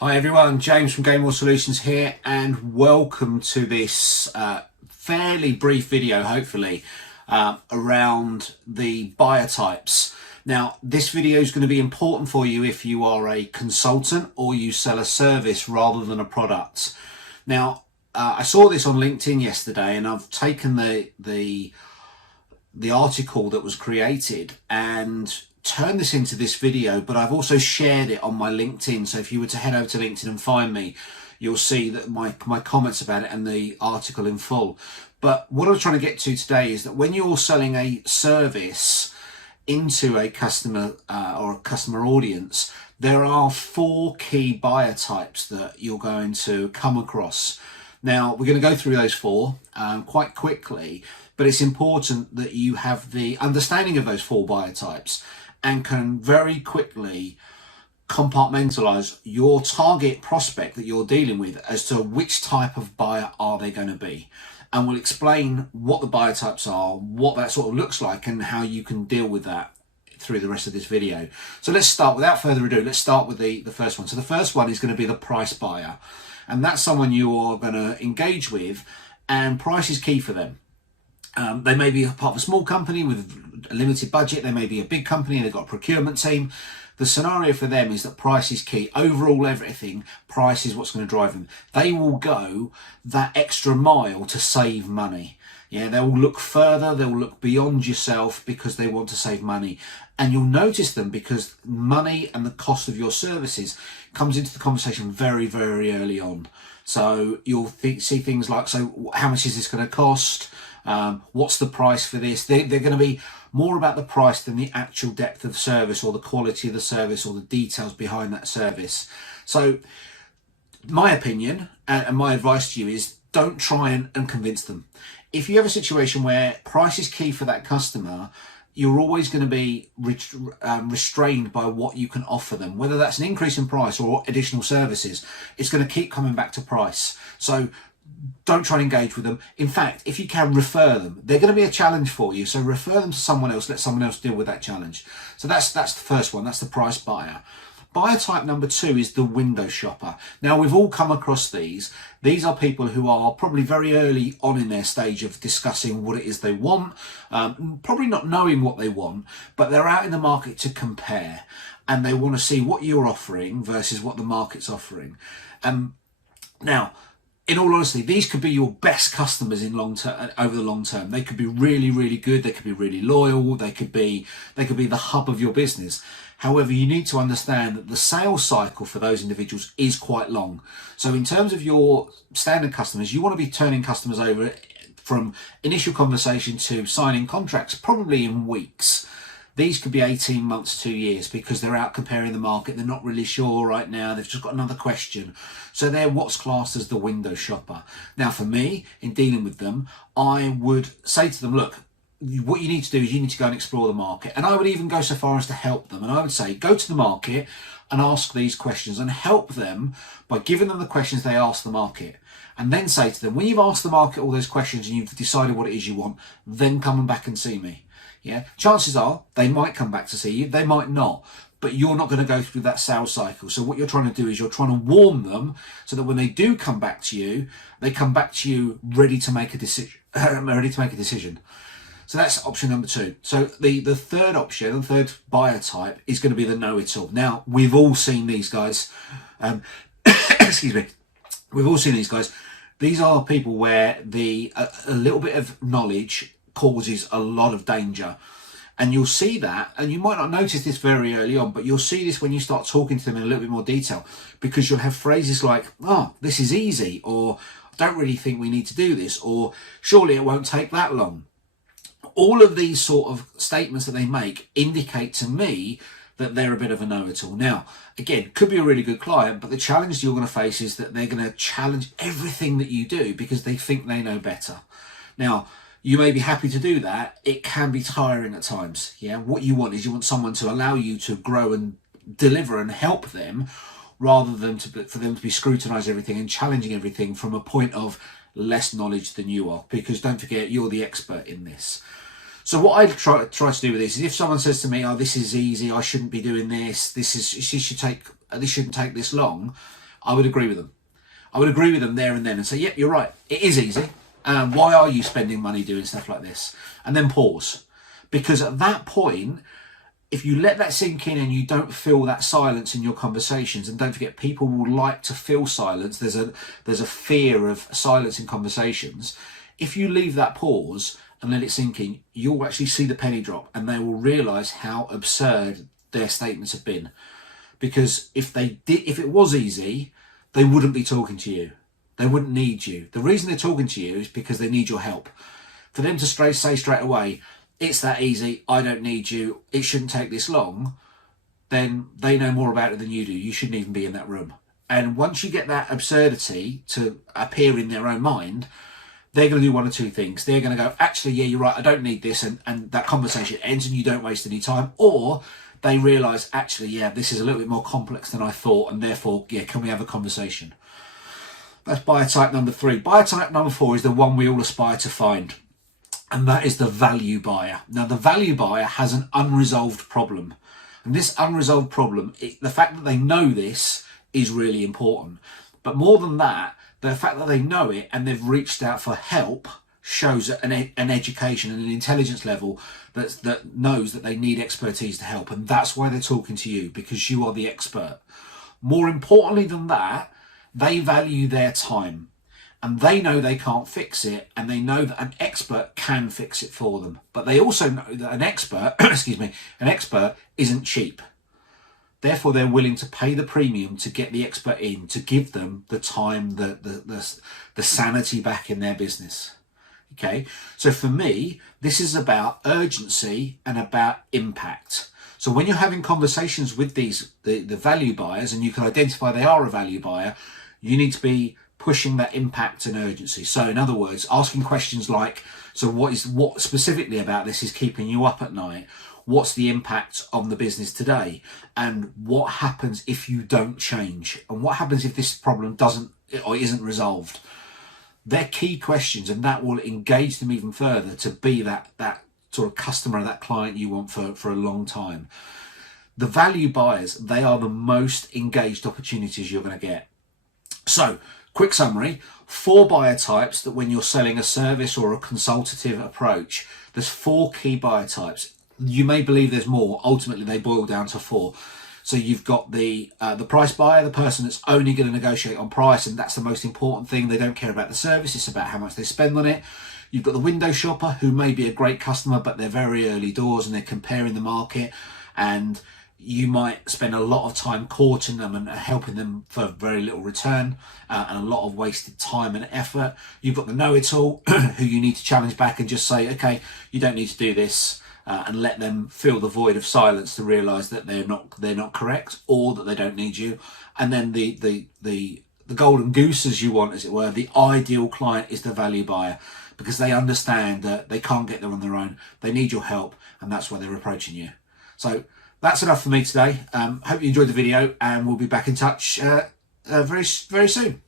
Hi everyone, James from GainMore Solutions here, and welcome to this fairly brief video, hopefully, around the buyer types. Now, this video is going to be important for you if you are a consultant or you sell a service rather than a product. Now, I saw this on LinkedIn yesterday, and I've taken the article that was created and turn this into this video, but I've also shared it on my LinkedIn. So if you were to head over to LinkedIn and find me, you'll see that my comments about it and the article in full. But what I'm trying to get to today is that when you're selling a service into a customer or a customer audience, there are 4 key buyer types that you're going to come across. Now, we're going to go through those 4 quite quickly, but it's important that you have the understanding of those 4 buyer types and can very quickly compartmentalize your target prospect that you're dealing with as to which type of buyer are they going to be. And we'll explain what the buyer types are, what that sort of looks like, and how you can deal with that through the rest of this video. So let's start, without further ado, let's start with the first one. So the first one is going to be the price buyer. And that's someone you are going to engage with, and price is key for them. They may be a part of a small company with a limited budget. They may be a big company and they've got a procurement team. The scenario for them is that price is key. Overall, everything, price is what's going to drive them. They will go that extra mile to save money. Yeah, they'll look further, they'll look beyond yourself because they want to save money. And you'll notice them because money and the cost of your services comes into the conversation very, very early on. So you'll see things like, so how much is this going to cost? What's the price for this? They're going to be more about the price than the actual depth of service or the quality of the service or the details behind that service. So my opinion and my advice to you is don't try and convince them. If you have a situation where price is key for that customer, you're always going to be restrained by what you can offer them, whether that's an increase in price or additional services. It's going to keep coming back to price. So don't try and engage with them. In fact, if you can, refer them. They're going to be a challenge for you, so refer them to someone else. Let someone else deal with that challenge. So that's the first one. That's the price buyer. Buyer type number 2 is the window shopper. Now, we've all come across these. These are people who are probably very early on in their stage of discussing what it is they want, probably not knowing what they want, but they're out in the market to compare, and they want to see what you're offering versus what the market's offering. Now, in all honesty, these could be your best customers in over the long term. They could be really, really good. They could be really loyal. They could be the hub of your business. However, you need to understand that the sales cycle for those individuals is quite long. So in terms of your standard customers, you want to be turning customers over from initial conversation to signing contracts probably in weeks. These could be 18 months, 2 years, because they're out comparing the market. They're not really sure right now. They've just got another question. So they're what's classed as the window shopper. Now, for me, in dealing with them, I would say to them, look, what you need to do is you need to go and explore the market. And I would even go so far as to help them. And I would say, go to the market and ask these questions and help them by giving them the questions they ask the market. And then say to them, when you've asked the market all those questions and you've decided what it is you want, then come back and see me. Yeah, chances are they might come back to see you, they might not, but you're not going to go through that sales cycle. So what you're trying to do is you're trying to warm them so that when they do come back to you, they come back to you ready to make a decision. So that's option number 2. So the third option, the third buyer type, is going to be the know-it-all. Now, we've all seen these guys. Excuse me. We've all seen these guys. These are people where a little bit of knowledge causes a lot of danger. And you'll see that, and you might not notice this very early on, but you'll see this when you start talking to them in a little bit more detail, because you'll have phrases like, oh, this is easy, or I don't really think we need to do this, or surely it won't take that long. All of these sort of statements that they make indicate to me that they're a bit of a know-it-all. Now, again, could be a really good client, but the challenge you're going to face is that they're going to challenge everything that you do because they think they know better. Now, you may be happy to do that. It can be tiring at times. Yeah, what you want is you want someone to allow you to grow and deliver and help them, rather than for them to be scrutinising everything and challenging everything from a point of less knowledge than you are. Because don't forget, you're the expert in this. So what I try to do with this is, if someone says to me, "Oh, this is easy. I shouldn't be doing this. This shouldn't take this long," I would agree with them. I would agree with them there and then and say, yep, you're right. It is easy. Why are you spending money doing stuff like this? And then pause. Because at that point, if you let that sink in and you don't feel that silence in your conversations, and don't forget, people will like to feel silence. There's a fear of silence in conversations. If you leave that pause and let it sink in, you'll actually see the penny drop, and they will realise how absurd their statements have been. Because if it was easy, they wouldn't be talking to you. They wouldn't need you. The reason they're talking to you is because they need your help. For them to say straight away, it's that easy, I don't need you, it shouldn't take this long, then they know more about it than you do. You shouldn't even be in that room. And once you get that absurdity to appear in their own mind, they're going to do one or two things. They're going to go, actually, yeah, you're right, I don't need this, and that conversation ends and you don't waste any time. Or they realise, actually, yeah, this is a little bit more complex than I thought, and therefore, yeah, can we have a conversation? That's buyer type number 3. Buyer type number 4 is the one we all aspire to find. And that is the value buyer. Now, the value buyer has an unresolved problem. And this unresolved problem, the fact that they know this is really important. But more than that, the fact that they know it and they've reached out for help shows an education and an intelligence level that knows that they need expertise to help. And that's why they're talking to you, because you are the expert. More importantly than that, they value their time. And they know they can't fix it, and they know that an expert can fix it for them. But they also know that an expert, an expert isn't cheap. Therefore, they're willing to pay the premium to get the expert in, to give them the time, the sanity back in their business. Okay, so for me, this is about urgency and about impact. So when you're having conversations with the value buyers, and you can identify they are a value buyer, you need to be pushing that impact and urgency. So in other words, asking questions like, so what specifically about this is keeping you up at night? What's the impact on the business today? And what happens if you don't change? And what happens if this problem doesn't or isn't resolved? They're key questions, and that will engage them even further to be that sort of customer, that client you want for a long time. The value buyers, they are the most engaged opportunities you're going to get. So, quick summary, 4 buyer types that when you're selling a service or a consultative approach, there's 4 key buyer types. You may believe there's more. Ultimately, they boil down to 4. So you've got the price buyer, the person that's only going to negotiate on price, and that's the most important thing. They don't care about the service. It's about how much they spend on it. You've got the window shopper, who may be a great customer, but they're very early doors and they're comparing the market, and you might spend a lot of time courting them and helping them for very little return, and a lot of wasted time and effort. You've got the know-it-all, who you need to challenge back and just say, okay, you don't need to do this, and let them fill the void of silence to realise that they're not correct, or that they don't need you. And then the golden goose, as you want, as it were, the ideal client is the value buyer, because they understand that they can't get there on their own. They need your help, and that's why they're approaching you. So that's enough for me today. Hope you enjoyed the video, and we'll be back in touch very, very soon.